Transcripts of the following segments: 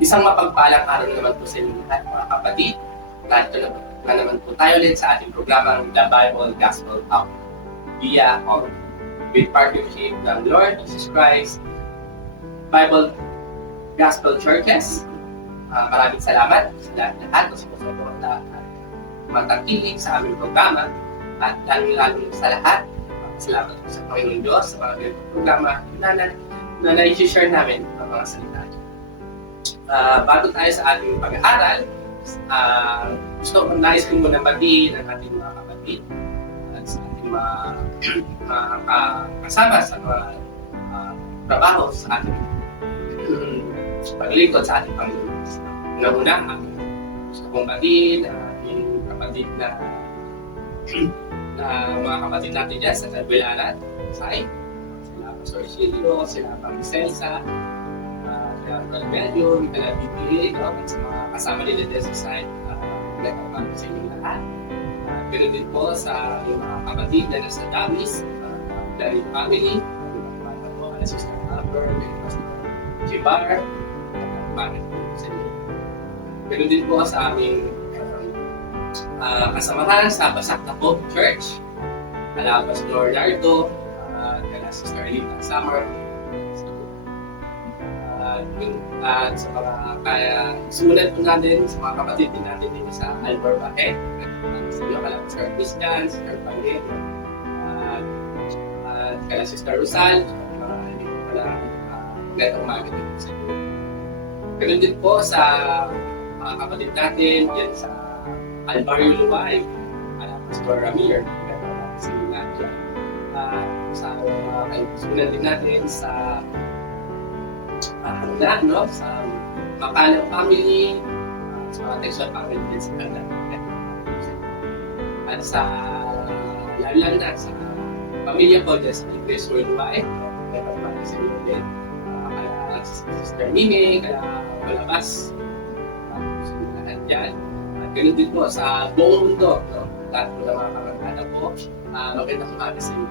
Isang mapagpalang araw na naman po sa inyo lahat, mga kapatid. Narito na naman po tayo ulit sa ating programang The Bible Gospel Hour via online with partnership ng Lord Jesus Christ Bible Gospel Churches. Maraming salamat sa lahat na sumusuporta at matangkilik sa aming programa, at lalo sa lahat, salamat po sa Panginoon Diyos sa mga ganitong programa na na-share namin ang mga salita. Bago tayo sa ating pag-aaral, nais ko muna batiin ang ating mga kapatid at sa ating mga kasama sa mga trabaho sa ating paglingkod sa ating Panginoon. Una-una, gusto kong batiin yung kapatid na mga kapatid natin dyan sa Tagbilaran, Sai, sila Pastor Silio, sila Pang-Licensa, sila Medyo, sila BPA, at sa mga kasama nila dyan sa site, nagkakaroon sa inyong lahat. Ganoon din po sa mga kapatid na nasa Damis, Dalit Family, mga Sister Albert, Pastor Jibar, bakit po sa inyo. Ganoon din po sa aming kasamahan sa Basak na po Church, kala Pastor Nardo, kala Sister Elita Summer, at sa mga sumunod po natin sa mga kapatid din natin dito sa Albor Bahet, sa iyo kala Pastor Christian, Sister Pangit, at kala Sister Rosal, hindi ko pala ganitong umaga dito sa iyo. Ganun din po sa mga kapatid natin yan sa Alvario Lumay, Pastor Ramir, si Nadia, sa mga kaibigan din natin sa sa Makalang Family, sa mga Texas Family din sa Canada, at sa lalo na sa pamilya ko dyan sa Iglesia Worldwide, para sa inyo din, kala Sister Mimi, kala Walabas, sa lahat dyan. Ganun din po sa buong mundo, lahat po ng mga kamag-anak po, magandang umaga sa inyo.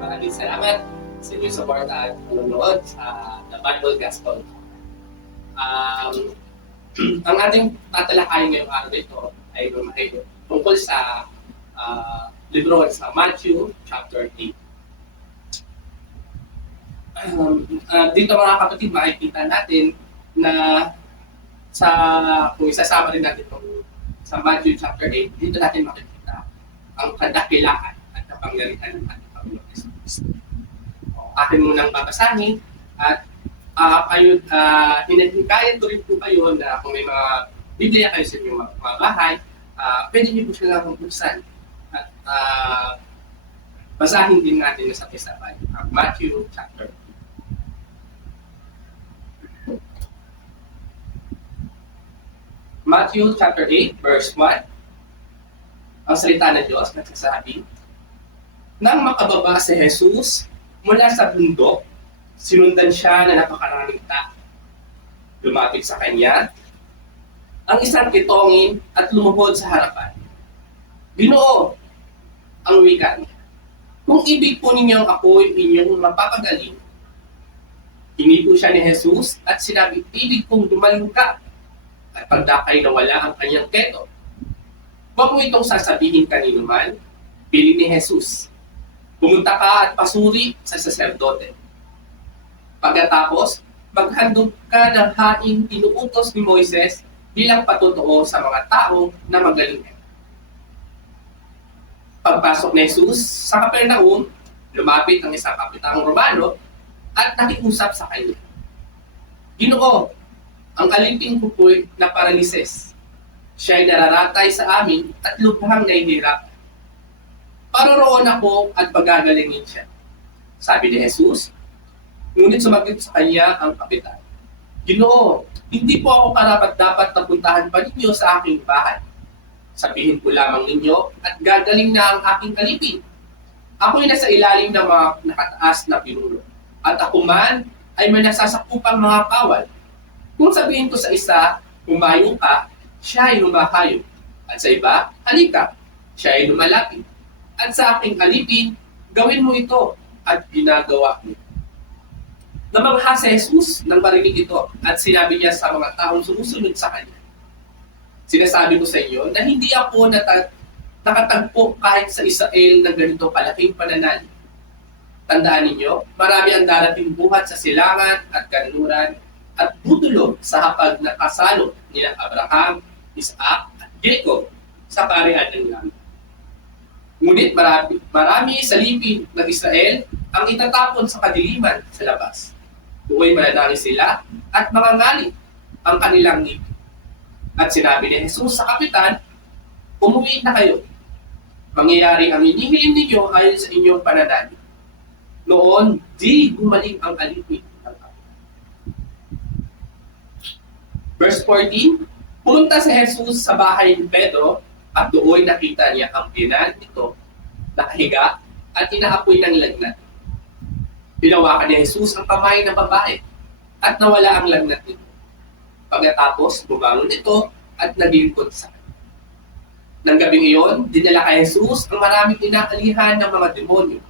Maraming salamat sa inyong support at panonood sa The Bible Gospel. Ang ating tatalakayin ngayong araw ito ay tungkol sa libro sa Matthew chapter 8. Dito mga kapatid, makikita natin na kung isasama rin natin itong sa Matthew chapter 8, dito natin makikita ang kadakilaan at kapangyarihan ng ating Panginoon Jesus. Akin munang babasahin at hinahikayan ko rin po kayo na kung may mga Biblia kayo sa inyong mga bahay, pwede niyo po sila buksan at basahin din natin sa sabay ang Matthew chapter 8. Matthew chapter 8, verse 1. Ang salita ng Diyos nagsasabi, nang makababa si Jesus mula sa bundok, sinundan siya na napakaraming tao. Lumapit sa kanya ang isang kitongin at lumuhod sa harapan. Ginoo, ang wika niya, kung ibig po ninyong ako'y inyong mapapagaling. Hiniko siya ni Jesus at sinabi, ibig kong dumaling ka. At pagdakay na wala ang kanyang keto. Huwag mo itong sasabihin kanino man, piling ni Jesus. Pumunta ka at pasuri sa saserdote. Pagkatapos, maghandog ka ng haing tinuutos ni Moises bilang patotoo sa mga tao na magaling. Pagpasok ni Jesus sa Capernaum, lumapit ang isang kapitang Romano at nakiusap sa kanya. Ginoo, ang alipin ko po'y na paralises. Siya'y nararatay sa amin at lubhang nahihirap. Paroroon ako at pagagalingin siya. Sabi ni Jesus, ngunit sumagot sa kanya ang kapitan. Ginoo, hindi po ako karapat-dapat na puntahan pa ninyo sa aking bahay. Sabihin ko lamang ninyo at gagaling na ang aking alipin. Ako'y nasa ilalim ng mga nakataas na pinuno. At ako man ay may nasasakupang mga kawal. Kung sabihin ko sa isa, humayo ka, siya ay humahayo. At sa iba, halika, siya ay lumalapit. At sa aking alipin, gawin mo ito at ginagawa mo. Namangha si Jesus nang marinig ito at sinabi niya sa mga taong sumusunod sa kanya. Sinasabi ko sa inyo na hindi ako nakatagpo kahit sa Israel ng ganito kalaking pananalig. Tandaan ninyo, marami ang darating buhat sa silangan at kanluran at tutulog sa hapag na kasalo ni Abraham, Isaac at Jacob sa kaharian ng langit. Ngunit marami sa lipid ng Israel ang itatapon sa kadiliman sa labas. Doon mananali sila at mangangalit ang kanilang ngipin. At sinabi ni Jesus sa kapitan, umuwi na kayo. Mangyayari ang inihiling ninyo ayon sa inyong pananalig. Noon, di gumaling ang alipin ng kapitan. Verse 14, pumunta si Jesus sa bahay ni Pedro at doon nakita niya ang binan nito, nakahiga at inaapoy ng lagnat. Pinawakan ni Jesus ang kamay ng babae at nawala ang lagnat nito. Pagkatapos, bumangon ito at naglingkod sa kanya. Nang gabing iyon, dinala kay Jesus ang maraming inaalihan ng mga demonyo.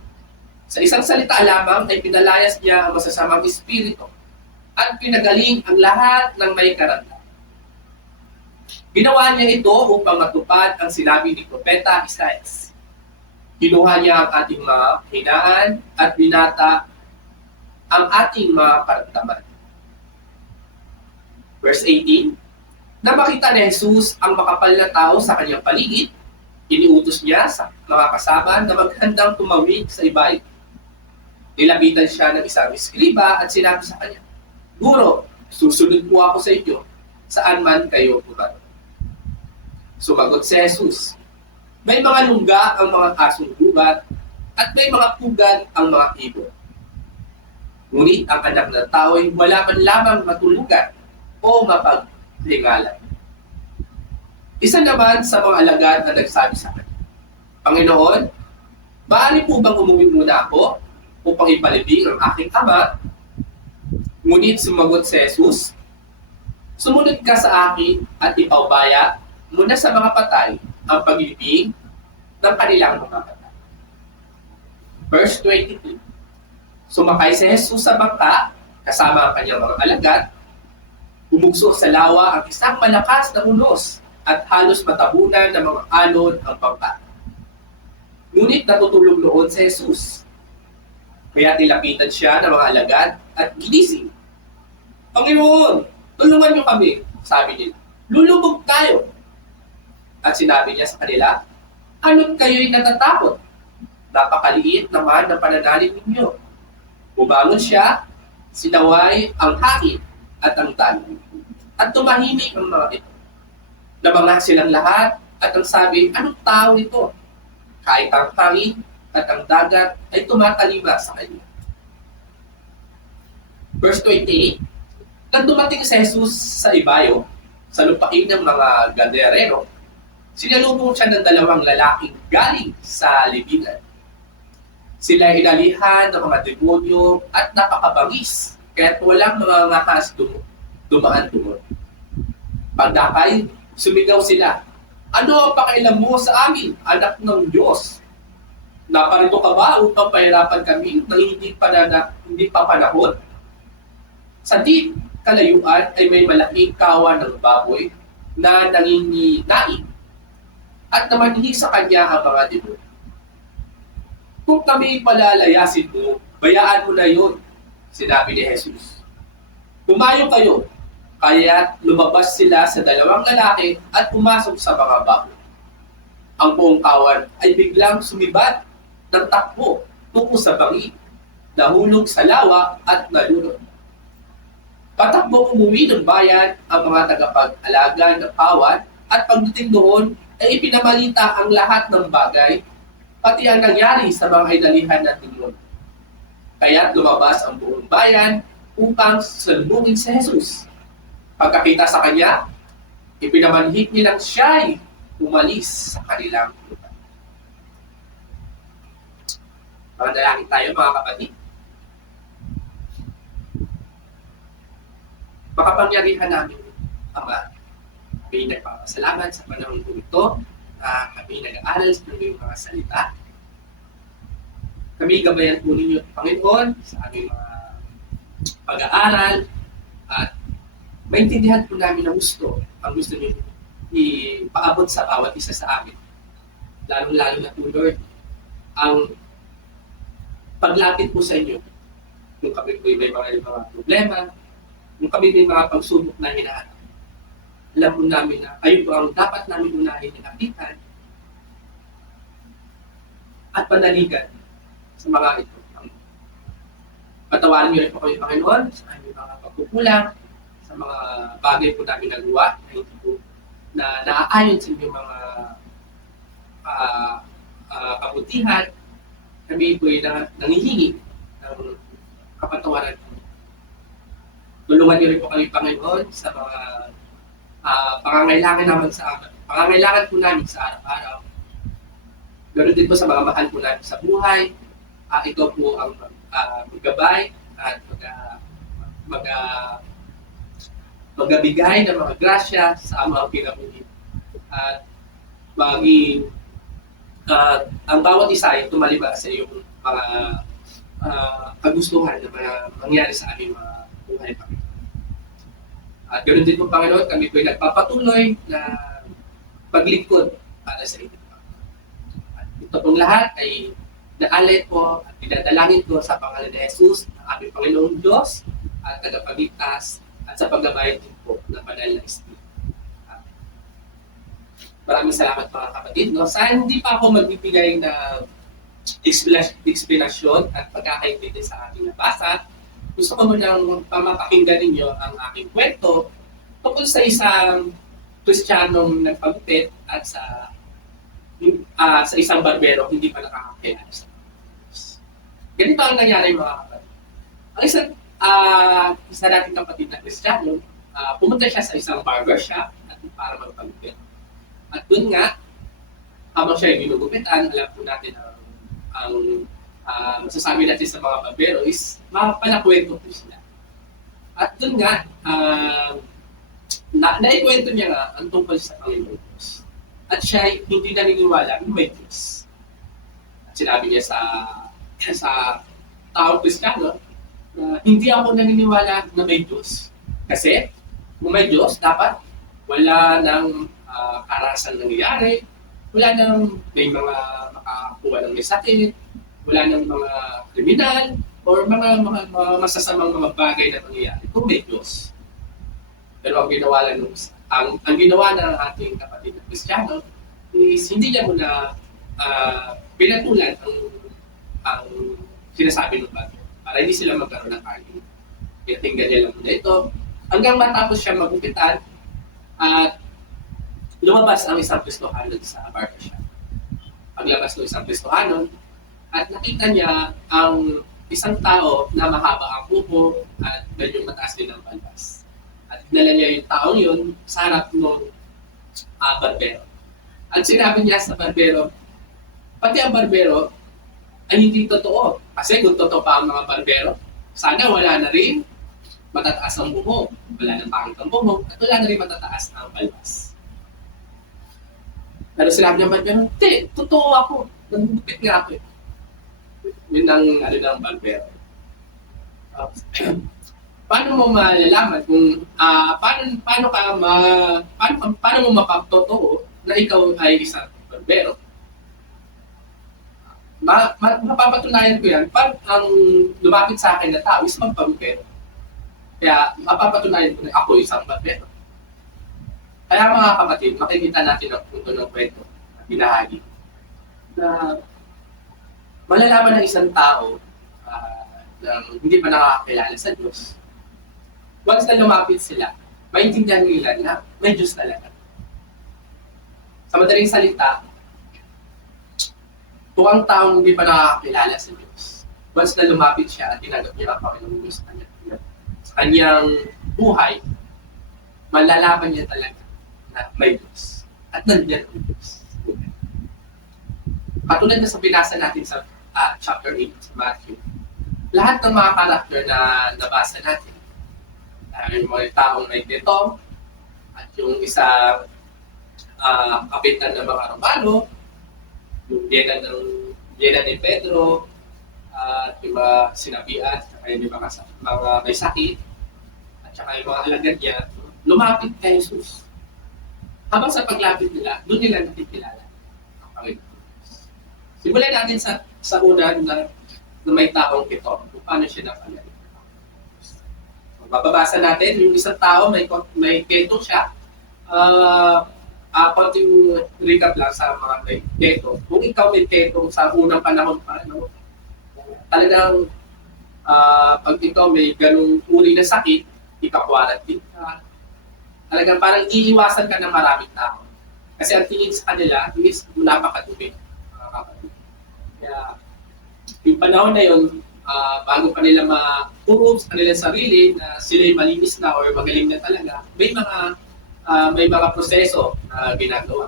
Sa isang salita lamang ay pinalayas niya ang masasamang espiritu at pinagaling ang lahat ng may karamdaman. Ginawa niya ito upang matupad ang sinabi ni Propeta Isaias. Kinuha niya ang ating mga hinaan at binata ang ating mga karamdaman. Verse 18, na makita ni Jesus ang makapal na tao sa kanyang paligid, iniutos niya sa mga kasama na maghandang tumawid sa ibabaw. Nilapitan siya ng isang eskriba at sinabi sa kanya, Guro, susunod po ako sa inyo, saan man kayo pumunta. Sumagot si Jesus, may mga lungga ang mga asong gubat at may mga pugad ang mga ibon. Ngunit ang anak ng tao ay wala man lamang matulugan o mapaglingalan. Isa naman sa mga alagad na nagsabi sa kanya, Panginoon, maaari po bang umuwi muna ako upang ipalibing ang aking ama? Ngunit sumagot si Jesus, sumunod ka sa akin at ipaubaya muna sa mga patay ang paglibing ng kanilang mga patay. Verse 22, sumakay si Jesus sa bangka kasama ang kanyang mga alagad, bumugso sa lawa ang isang malakas na unos at halos matabunan ng mga alon ang bangka. Ngunit natutulog noon si Jesus. Kaya nilapitan siya ng mga alagad at ginising. Panginoon, tulungan niyo kami, sabi nila. Lulubog tayo. At sinabi niya sa kanila, ano't kayo'y natatakot? Napakaliit naman ng pananalig ninyo. Bumangon siya, sinaway ang hangin at ang dagat, at tumahimik ang mga ito. Namangha silang lahat at ang sabi, anong tao ito? Kahit ang hangin at ang dagat ay tumatalima sa kanya. Verse 28, nang dumating si Jesus sa ibayo, sa lupain ng mga Gadareno, sinalubong siya ng dalawang lalaking galing sa libingan. Sila ay inalihan ng mga demonyo at napakabangis, kaya't walang mga ngahas dumaan doon. Pagdakay, sumigaw sila, ano ang pakailan mo sa amin, anak ng Diyos? Naparito ka ba upang pahirapan kami nang hindi pa panahon? Sa di kalayuan ay may malaking kawan ng baboy na nanginginain at namanhi sa kanya ang mga demonyo. Kung kami palalayasin mo, bayaan mo na yun, sinabi ni Jesus. Pumayo kayo, kaya lumabas sila sa dalawang lalaki at pumasok sa mga baboy. Ang buong kawan ay biglang sumibad ng takbo tungo sa bangin, nahulog sa lawa at nalunod. Patakbo umuwi ng bayan ang mga tagapag-alaga ng kawan at pagdating doon ay ipinamalita ang lahat ng bagay, pati ang nangyari sa mga inalihan ng demonyo. Kaya lumabas ang buong bayan upang salubungin si Jesus. Pagkakita sa kanya, ipinamanhik nilang siya'y umalis sa kanilang lugar. Manalangin tayo mga kapatid. Makapangyarihan namin, Ama, kami nagpapasalamat sa panahon ito na kami nag-aaral sa inyong mga salita. Kami gabayan po ninyo, Panginoon, sa aming mga pag-aaral, at maintindihan po namin ang gusto niyo ipaabot sa bawat isa sa amin. Lalo-lalo na po, Lord, ang paglapit po sa inyo, kung kami po may mga problema, kung kami may mga pagsubok na hinahanap. Alam po namin na ayun po ang dapat namin unahin nilapitan at panaligan sa mga ito. Patawarin niyo rin po kami, Panginoon, sa aming mga pagkukulang, sa mga bagay po namin nagawa na hindi po na naaayon sa inyong mga kabutihan. Kami po ay nangihingi ng kapatawaran. Tulungan niyo rin po kami, Panginoon, sa mga pangangailangan naman pangangailangan po namin sa araw-araw. Ganoon din po sa mga mahal po namin sa buhay. Ikaw po ang maggabay at magbigay ng mga grasya sa mga pinabuhi. At maging ang bawat isa ay tumaliba sa iyong mga kagustuhan na mga mangyari sa aming mga buhay, Panginoon. At ganoon din po, Panginoon, kami po ay nagpapatuloy na paglingkod para sa inyo. At ito pong lahat ay naalay po at dinadalangin ko sa pangalan ni Jesus, ang aming Panginoong Diyos at tagapagligtas at sa paggabayan din po ng banal na Espiritu. Maraming salamat, mga kapatid. No? Saan hindi pa ako magbibigay ng explanation at pagkakaintindi sa ating nabasa, gusto ko munang mapakinggan ninyo ang aking kwento tungkol sa isang Kristiyanong nagpagupit at sa isang barbero hindi pa nakakakilala sa Diyos. Ganito ang nangyari, mga kapatid. Ang isa nating kapatid na Kristiyano, pumunta siya sa isang barbershop at para magpagupit. At doon nga, habang siya ay ginugupitan, alam po natin ang masasabi natin sa mga barbero is mapalakwento po sila. At doon nga, naikwento niya nga ang tungkol sa Panginoon Diyos. At siya ay hindi naniniwala na may Diyos. At sinabi niya sa taong Kristiyano na hindi ako naniniwala na may Diyos. Kasi kung may Diyos, dapat wala ng karahasan nangyayari, wala nang may mga makakuha ng may sakit, wala nang mga kriminal, or mga masasamang mga bagay na nangyayari kung may Diyos. Pero ang ginawa ng ating kapatid na Kristiyano is hindi niya muna pinatulan ang sinasabi ng bagay para hindi sila magkaroon ng argument. Pinatinggan niya lang muna ito hanggang matapos siya magupitan at lumabas ang isang Kristohanon sa barbershop. Paglabas ng isang Kristohanon, at nakita niya ang isang tao na mahaba ang buhok at medyo mataas din ang balbas. At dinala niya yung taong yun sa harap ng barbero. At sinabi niya sa barbero, pati ang barbero ay hindi totoo. Kasi kung totoo pa ang mga barbero, sana wala na rin matataas ang buhok, wala nang pangit ang buhok, at wala na rin matataas ang balbas. Pero sinabi niya barbero, hindi, totoo ako. Nagugupit nga ako eh. Yun ang ng barbero. Paano mo malalaman kung paano mo mapagtotoo na ikaw ay isang barbero? Mapapatunayan ko yan pag ang lumapit sa akin na tao is magpagupero. Kaya mapapatunayan ko na ako isang barbero. Kaya mga kapatid, makikita natin ang punto ng kwento at binahagi na malalaman ng isang tao na hindi pa nakakakilala sa Diyos. Once na lumapit sila, maintindihan nila na may Diyos talaga. Sa madaling salita, kung ang taong hindi pa nakakakilala sa Diyos, once na lumapit siya at tinanggap niya ang Panginoong Diyos sa kanyang buhay, malalaman niya talaga na may Diyos. At nandiyan ang Diyos. Katulad na sa binasa natin sa chapter 8 sa Matthew, lahat ng mga karakter na nabasa natin, yung mga taong may detong, at yung isa kapitan ng mga Romano, yung Diana ni Pedro, at yung mga sinabihan, saka yung mga may sakit, at saka yung mga alagad niya, lumapit kay Jesus. Habang sa paglapit nila, doon nila nakikilala ang Panginoon. Simulan natin sa una na may taong ito, kung paano siya napalala. Mababasa natin, yung isang tao, may keto siya. Konting recap lang sa mga may keto. Kung ikaw may keto sa unang panahon pa, talagang pag ikaw may ganung uri na sakit, ika-quarantine ka. Talagang parang iiwasan ka ng maraming tao. Kasi ang tingin sa kanila is napakadumi. Kaya yung panahon na yun, bago pa nila ma-prove sa kanilang sarili na sila'y malinis na or magaling na talaga, may mga proseso na ginagawa.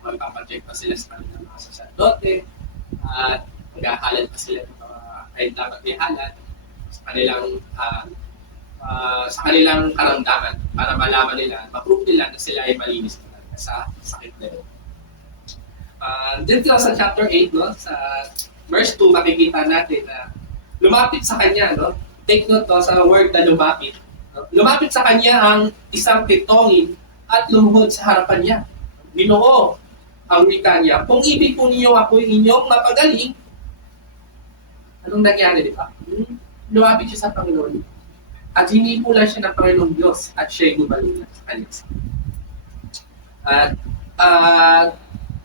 Magpapacheck pa sila sa kanilang mga sacerdote at maghahalad pa sila ng mga kahit dapat ihalad sa kanilang karamdaman para malaman nila, ma-prove nila na sila ay malinis na sa sakit na yun. Dito sa chapter 8, no, sa verse 2, makikita natin na lumapit sa kanya, no? Take note to, sa word na lumapit. No? Lumapit sa kanya ang isang pitongin at lumuhod sa harapan niya. Ginoo ang wika niya, kung ibig po ninyo ako inyong mapagaling, anong nangyari, di ba? Lumapit siya sa Panginoon. At hindi po lang siya ng Panginoong Diyos at siya'y gumaling sa kanya. At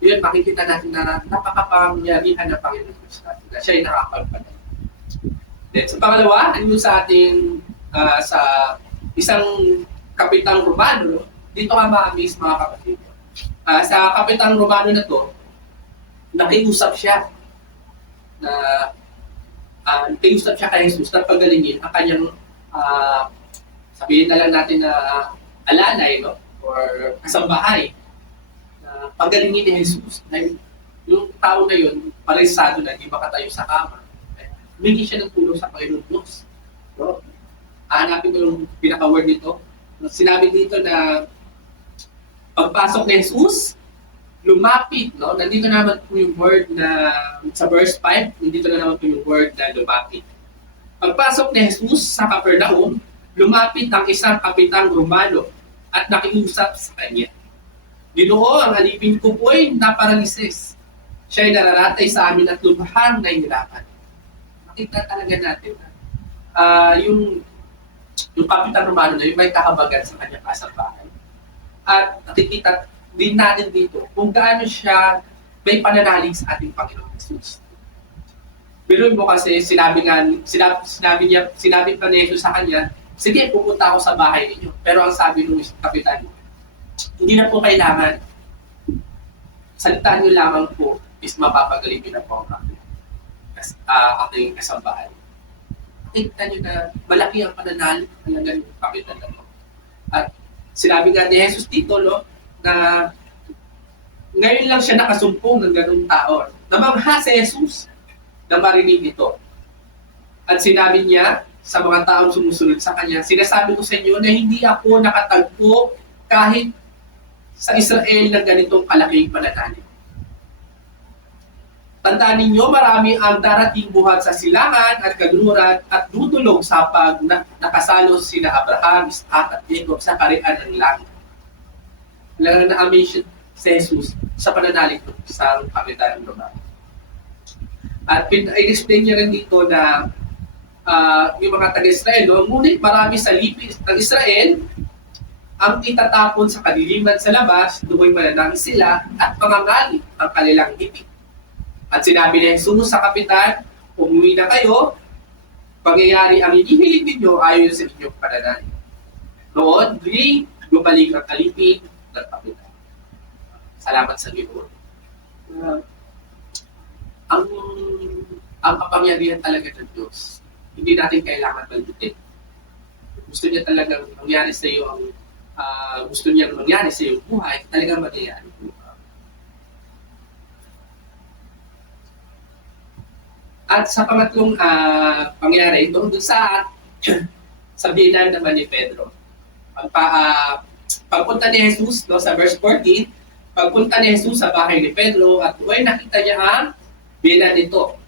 yun, makikita natin na napakapangyarihan ng Panginoong Diyos natin, na siya'y nakakapagpagaling. Then sa pangalawa, ano sa ating sa isang kapitang Romano, dito ka ma-amaze mga kapatid. Sa kapitang Romano na to, nakiusap siya na nakiusap siya kay Jesus na pagalingin ang kanyang sabihin na lang natin na alalay, no? Or kasambahay na pagalingin ni Jesus. Na yung tao na yun, paresado na, di makatayo sa kama. Humingi siya ng tulong sa Panginoon Diyos. So, hanapin ko yung pinaka-word nito. Sinabi dito na pagpasok ni Jesus, lumapit. No? Nandito naman po yung word na sa verse 5, nandito na naman po yung word na lumapit. Pagpasok ni Jesus sa Capernaum, lumapit ang isang kapitang Romano at nakiusap sa kanya. Ginoo, ang alipin ko po ay naparalisis. Siya ay nararatay sa amin at lubhang nahihirapan. Makita talaga natin na yung Kapitan Romano na yung may kahabagan sa kanyang kasambahay. At nakikita din natin dito kung gaano siya may pananalig sa ating Panginoon Jesus. Pero mo kasi sinabi pa ni Jesus sa kanya, sige, pupunta ako sa bahay ninyo. Pero ang sabi ng Kapitan, hindi na po kailangan. Salitaan niyo lamang po is mapapagaling na po ang aking kasambahay. Nakikita niyo na malaki ang pananalig talaga ng Kapitan na po. At sinabi nga ni Jesus dito, no, na ngayon lang siya nakasumpong ng ganung tao. Namangha si Jesus na marinig ito. At sinabi niya sa mga taong sumusunod sa kanya, sinasabi ko sa inyo na hindi ako nakatagpo kahit sa Israel ng ganitong kalaking pananalig. Tandaan ninyo, marami ang darating buhat sa silangan at kagunuran at dudulog sa pag nakasalos sina Abraham, Isaac at Jacob sa karian ng langit. Alam na na-amaze si Jesus sa pananalig ng isang kapitan ng Romano. At in-explain niya rin dito na yung mga taga-Israel, no? Ngunit marami sa lipis ng Israel ang itatapon sa kadiliman sa labas, dumoy mananangis sila at pangangalit ang kanilang ibig. At sinabi ni Jesus sa kapitan, umuwi na kayo, pangyayari ang inihiling ninyo ayon sa inyong pananalig. Noon, bumalik ang alipin ng kapitan. Salamat sa Ginoo. Ang kapangyarihan talaga ng Diyos, hindi natin kailangan malutin. Gusto niya talagang mangyari sa iyo ang gusto niya mangyari sa iyong buhay, talagang mangyayari. At sa pangatlong pangyayari, doon sa binan naman ni Pedro. Pagpunta ni Jesus, no, sa verse 14, pagpunta ni Jesus sa bahay ni Pedro at nakita niya ang binan nito.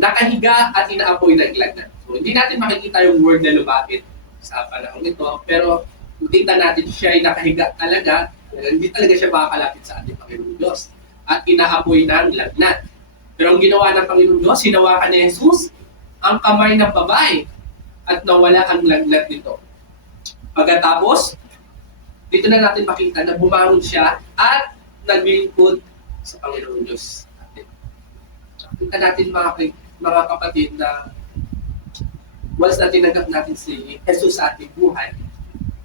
Nakahiga at inaapoy ng lagnat. So, hindi natin makikita yung word na lumapit sa panahon ito, pero kita natin siya ay nakahiga talaga, hindi talaga siya makakalapit sa ating Panginoon Diyos. At inaapoy ng lagnat. Pero ang ginawa ng Panginoon Diyos, hinawakan ni Jesus ang kamay ng babae at nawala ang lagnat nito. Pagkatapos, dito na natin makita na bumangon siya at naglingkod sa Panginoon Diyos. Kita natin mga kapatid na once na tinanggap natin si Jesus sa ating buhay,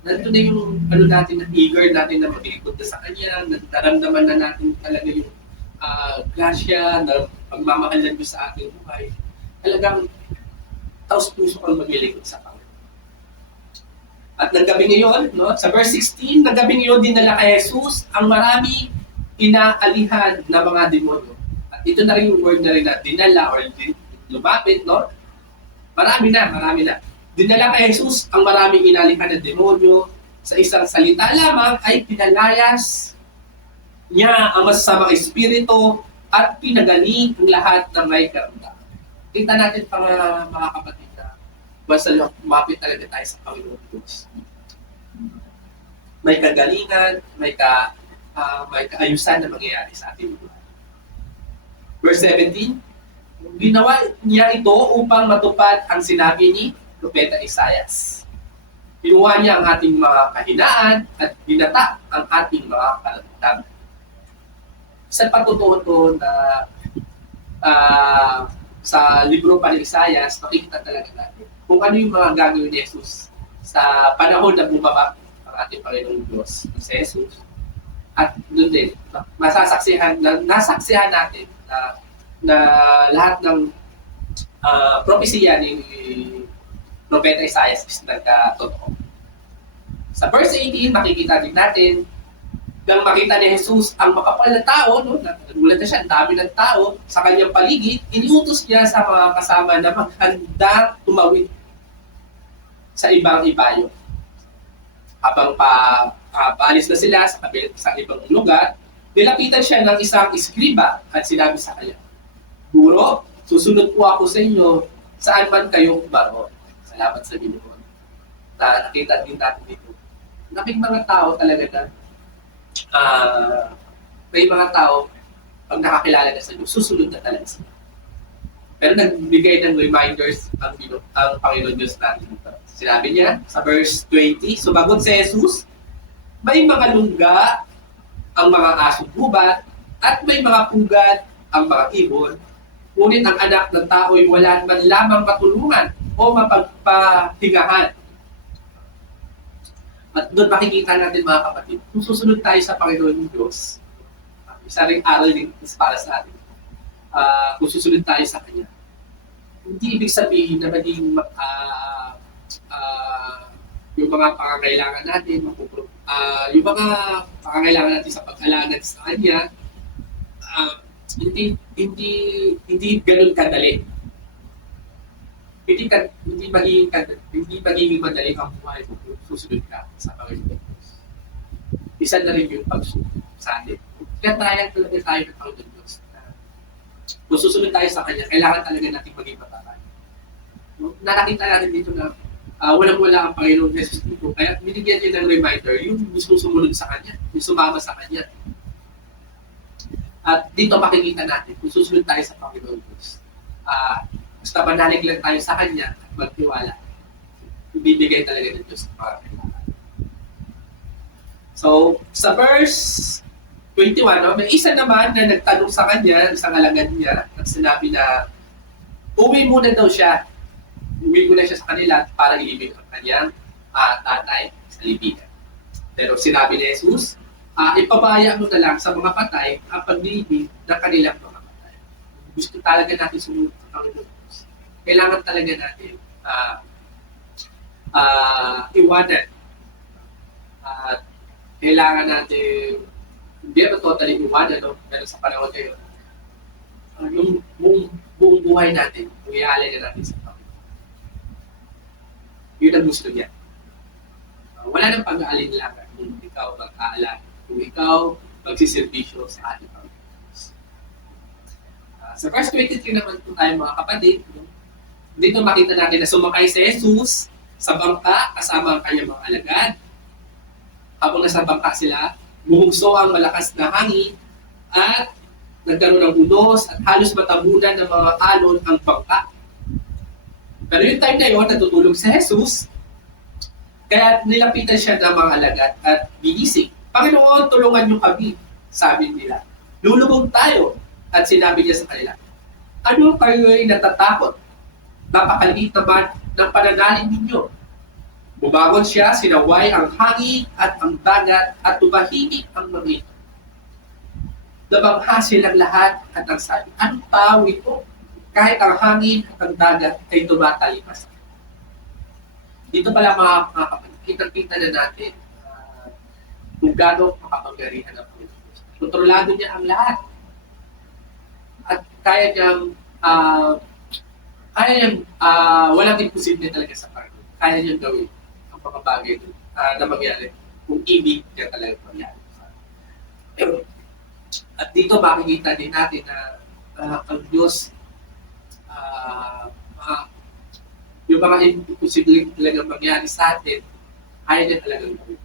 nandito na yung natin, na eager natin na maglingkod na sa Kanya, naramdaman na natin talaga yung grasya na pagmamahal ng Diyos sa ating buhay. Talagang taos-puso kang maglilingkod sa Panginoon. At ng gabi ngayon, no, sa verse 16, ng gabi ngayon dinala kay Jesus ang marami inaalihan na mga demonyo. At ito na rin yung word na rin na dinala or lumapit, no? Marami na. Dinala kay Jesus ang maraming inalihan na demonyo. Sa isang salita lamang ay pinalayas niya ang masasamang espiritu at pinagaling ang lahat ng may karamdaman. Kita natin mga kapatid na basta lumapit talaga tayo sa Panginoon Diyos. May kagalingan, may kaayusan na mangyayari sa ating buhay. Verse 17, ginawa niya ito upang matupad ang sinabi ni Propeta Isaias. Kinuha niya ang ating mga kahinaan at binata ang ating mga kalamdaman. Sa patutuo to na sa libro pa ni Isaias, makikita talaga natin kung ano yung mga gagawin ni Jesus sa panahon na bumaba ang ating Panginoong Diyos, si Jesus. At doon din, nasaksihan natin na lahat ng propesya ni Propeta Isaias is nagkatotoo. Sa verse 18, makikita din natin nang makita ni Jesus ang makapal na tao, no, nagulat na siya, ang dami ng tao sa kanyang paligid, iniutos niya sa mga kasama na maghanda tumawid sa ibang ibayo. Habang paalis na sila sa ibang lugar, nilapitan siya ng isang iskriba at sinabi sa kanya, Guro, susunod po ako sa inyo saan man kayo baroon. Salamat sa Panginoon. Nakita din natin dito. Naking mga tao talaga na may mga tao pag nakakilala na sa Diyos, susunod na talaga sila. Pero nagbigay ng reminders ang Panginoon Diyos natin. Sinabi niya sa verse 20, sumagot si Jesus, may mga lungga ang mga asong gubat at may mga pugad ang mga ibon. Ngunit ang anak ng tao ay wala man lamang matulungan o mapagpahingahan. At doon makikita natin mga kapatid, kung susunod tayo sa Panginoon Diyos, isa ring aral din para sa atin. Kung susunod tayo sa Kanya, hindi ibig sabihin na maging yung mga pangangailangan natin, yung mga pangangailangan natin sa pag-alagad sa Kanya, hindi ganun kadali. Hindi magiging madali ang buhay mo kung susunod ka sa Panginoon. Isa na rin yung pagsunod sa atin. Kaya talaga tayo ng Panginoon Diyos. Kung susunod tayo sa Kanya, kailangan talaga natin maging matatag. Nakakita natin dito na walang-wala ang Panginoon Jesus dito. Kaya binigyan niya ng reminder, yung gusto sumunod sa Kanya, yung sumama sa Kanya. At dito makikita natin, kung susunod tayo sa Panginoon Diyos, basta manalig lang tayo sa Kanya at magtiwala, ibibigay talaga ng Diyos ang mga kailangan. So, sa verse 21, no, may isa naman na nagtanong sa Kanya, isang alagad niya, at sinabi na, uwi muna daw siya. Uwi muna siya sa kanila para iibig ang kanyang tatay sa libigan. Pero sinabi ni Jesus, ipabaya mo na lang sa mga patay ang pag-ibig ng kanilang mga patay. Gusto talaga natin sumunod sa Panginoon. Kailangan talaga natin iwanan. At kailangan natin hindi na totally iwanan, no? Pero sa panahon ngayon, yung buong buhay natin, iaalay na natin sa Panginoon. Yun ang gusto niya. Wala nang pag-aalinlangan kung ikaw mag-aalala, kung ikaw magsiservisyo sa ating Panginoon. Sa verse 23 naman po tayo mga kapatid, dito makita natin na sumakay si Jesus sa bangka kasama ang kanyang mga alagad. Habang nasa bangka sila, bumugso ang malakas na hangin at nagkaroon ng unos at halos matabunan ng mga alon ang bangka. Pero yung time na yun, natutulog si Jesus, kaya nilapitan siya ng mga alagad at gigising. Panginoon, tulungan niyo kami, sabi nila. Lulubog tayo. At sinabi niya sa kanila, ano kayo'y natatakot? Napakaliit naman ng pananalig ninyo. Bumangon siya, sinaway ang hangin at ang dagat at tumahimik ang mga ito. Nabangha silang lahat at ang sabi, anong tao ito? Kahit ang hangin at ang dagat ay tumatalipas. Dito pala mga kapatid, kitang-kita na natin kung gano'ng makapangyarihan ng Panginoon. Kontrolado niya ang lahat. At kaya niyang walang imposible talaga sa Panginoon. Kaya niyang gawin ang mga bagay na mangyari kung ibig niya talaga mangyari. At dito makikita din natin na ang Diyos, yung mga imposible talaga mangyari sa atin, kaya niya talaga gawin.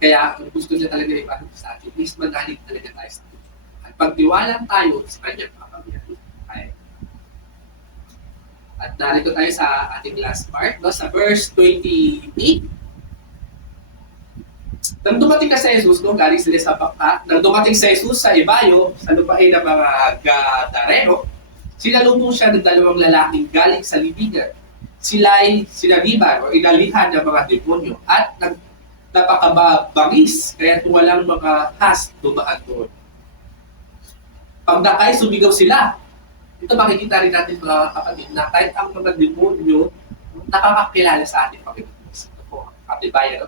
Kaya ang gusto niya talaga ipahid sa atin, is manalig talaga tayo sa atin. At pagtiwala tayo sa kanyang kapangyarihan. At narito tayo sa ating last part, no? Sa verse 28. Nang dumating ka sa Jesus, no? Galing sila sa bangka. Nang dumating sa Jesus sa ibayo, sa lupain ng mga Gadareno, sinalubong siya ng dalawang lalaking galing sa libingan. Sila'y sinabiban o inalihan ng mga demonyo at napakabangis, kaya walang mga has dumaan doon. Pagdakay, sumigaw sila. Ito makikita rin natin mga kapatid na kahit ang mga demonyo nakakakilala sa ating Panginoon. Ito po, katibayan.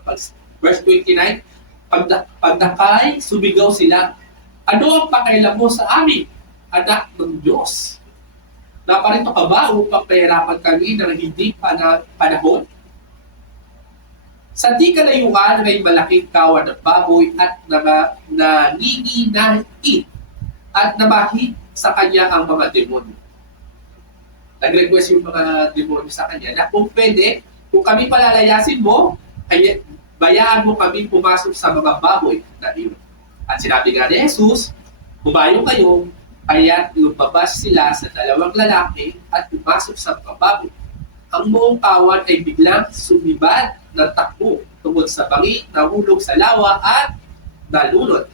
Verse 29, pagdakay, sumigaw sila. Ano ang pakailan mo sa amin, anak ng Diyos? Naparito ka ba upang pahirapan kami ng hindi panahon? Sa di kalayuan may malaking kawan ng baboy at nanginginahit at nabahid sa kanya ang mga demonyo. Nag-request yung mga demonyo sa kanya na kung pwede, kung kami palalayasin mo, kaya bayaan mo kami pumasok sa mga baboy na iyon. At sinabi nga ni Jesus, pumayo kayo, kaya lumabas sila sa dalawang lalaki at pumasok sa mga baboy. Ang buong kawan ay biglang sumibad ng takbo tungkol sa bangi, nahulog sa lawa at nalunod.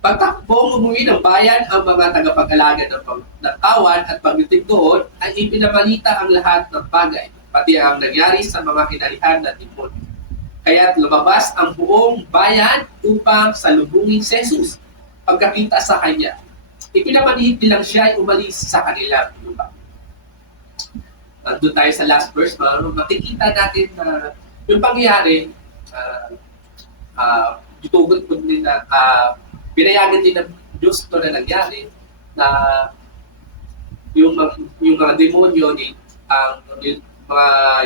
Pagtakbong umuwi ng bayan ang mga tagapag-alaga ng kawan at pagdating doon ay ipinamalita ang lahat ng bagay, pati ang nangyari sa mga kinalihan ng demonyo. Kaya lumabas ang buong bayan upang salubungin si Jesus. Pagkakita sa kanya, ipinamanihit nilang siya ay umalis sa kanilang lupa. Nandun tayo sa last verse, makikita natin na yung pangyayari, tutugon ko din na pinayagan din ng Diyos ito na nangyari na yung mga demonyo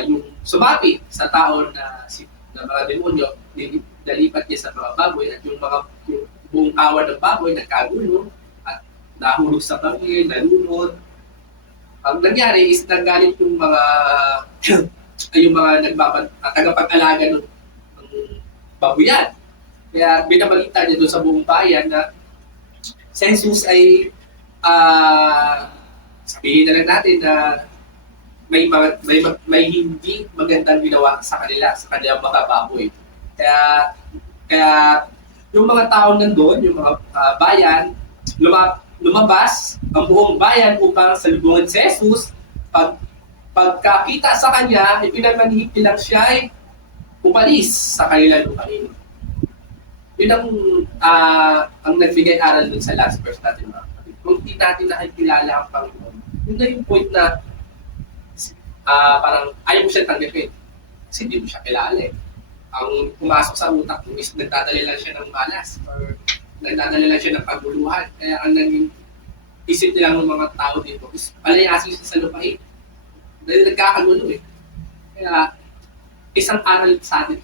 yung sumapi sa tao na mga demonyo nalipat niya sa mga baboy at yung buong kawan ng baboy nagkagulo at nahulog sa bangin, nalunod. Ang nangyari is nanggaling yung mga tagapag-alaga ng baboyan. Kaya binabalita niya doon sa buong bayan na si Jesus ay sabihin na lang natin na may hindi magandang ginawa sa kanilang mga baboy. Kaya yung mga tao nandoon, yung mga bayan, lumabas ang buong bayan upang salubungin si Jesus. Pagkakita sa kanya, ipinamanhid nilang siya ay umalis sa kanilang lupain. Yun ang nagbigay aral dun sa last verse natin. Kung hindi natin nakikilala ang Panginoon, yun na yung point na parang ayaw mo siya tanggapin. Kasi hindi mo siya kilala eh. Ang pumasok sa utak mo is nagdadala lang siya ng malas or nagdadala lang siya ng paguluhan. Kaya ang naging isip nila ng mga tao dito is palayasin siya sa lupain. Dahil nagkakagulo eh. Kaya isang aral sa atin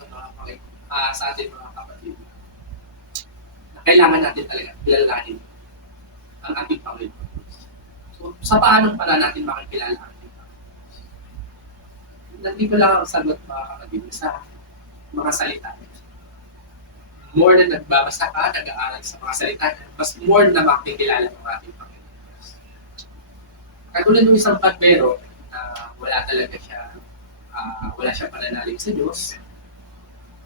sa atin mga kapatid. Kailangan natin talaga kilalanin ang ating Panginoon. So, sa paanong para natin makikilala ang ating Panginoon? Nandito lang ang sagot, mga kapatid, sa mga salita. More na nagbabasa ka, nag-aaral sa mga salita, mas more na makikilala ang ating Panginoon. Katulad ng isang patbero na wala talaga siya, wala siya pananalig sa Diyos.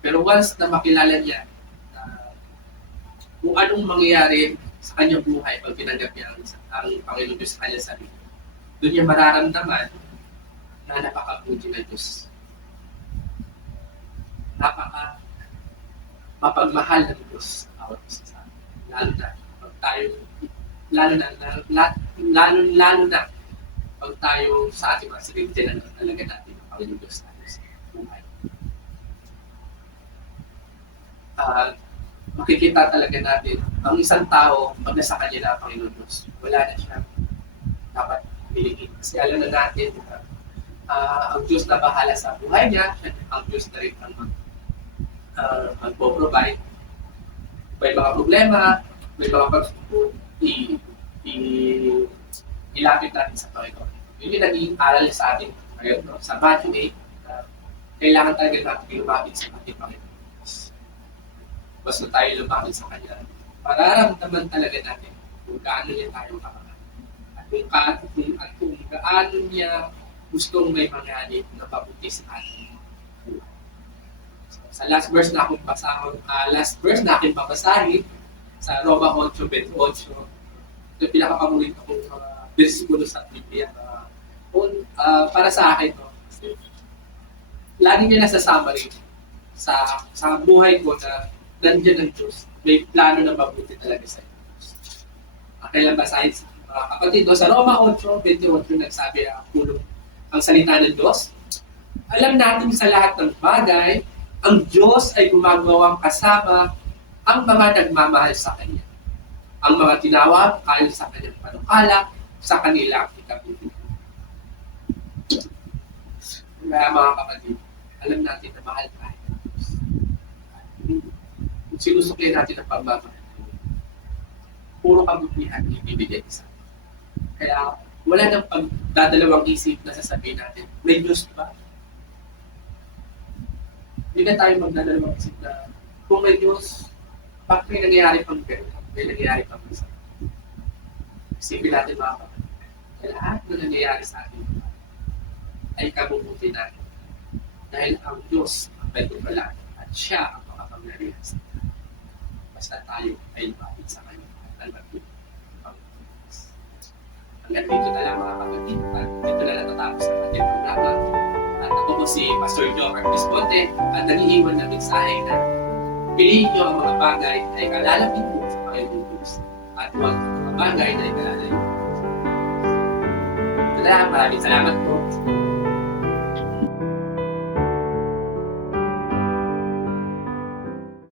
Pero once na makilala niya kung anong mangyayari sa kanyang buhay pag tinanggap niya ang Panginoon Diyos sa kanyang sarili, doon niya mararamdaman na napakabuti ng Diyos. Mapagmahal ng Diyos bawat isa sa atin. Lalo na pag tayo, lalo na pag tayo sa ating mga sarili, tinanggap talaga natin ang Panginoon Diyos sa buhay. Makikita talaga natin ang isang tao pag nasa kanya na ang Panginoon Diyos, wala na siya dapat pilingin. Kasi alam na natin ang Diyos na bahala sa buhay niya, ang Diyos na rin ang magpo-provide. May mga problema, may mga pagsubok, ilapit natin sa Panginoon. Yun yung naging aral sa atin ngayon, no? Sa Matthew 8, kailangan talaga natin lumapit sa ating Panginoon. Basta tayo lumapit sa Kanya, mararamdaman talaga natin kung gaano niya tayo kapatid. At kung gaano niya gustong may mangyari na pabuti sa atin. Sa last verse na aking babasahin, sa Roma 8:28, ito pinakapaborito kong versikulo sa Biblia. Para sa akin, lagi niya nasasama rin sa buhay ko na nandiyan ng Diyos, may plano na mabuti talaga sa inyo. Kailan basahin mga kapatid, sa Roma 8:28 nagsabi ang salita ng Diyos. Alam natin sa lahat ng bagay, ang Diyos ay gumagawang kasama ang mga nagmamahal sa Kanya. Ang mga tinawag ayon sa Kanyang panukala sa kanilang ikabubuti. Kaya mga kapatid, alam natin na mahal tayo ng Diyos. Sinusukli natin ang pagmamahal. Puro kabutihan ibibigay sa atin. Kaya wala nang pagdadalawang isip na sasabihin natin, may Diyos ba? Hindi na tayo magdadalawang isip na kung may Diyos, bakit may nangyayari pang gano'n? May nangyayari pang isa. Isipin natin mga kapatid. Kaya lahat na nangyayari sa atin ay kabubuti natin. Dahil ang Diyos ang pagkukulaan at siya ang makapangyarihan sa atin. Basta tayo ay lumapit sa Kanya at nagpapit ang Diyos. Hanggang dito na lang mga kapatid. At dito na natatapos ang ating programa. At ako po si Pastor Jomar Bisponte at nag-iiwan ng mensahe na piliin niyo ang mga bagay na ikalalapit po sa Panginoon Diyos at huwag ang mga bagay na ikalalayo. Maraming salamat po.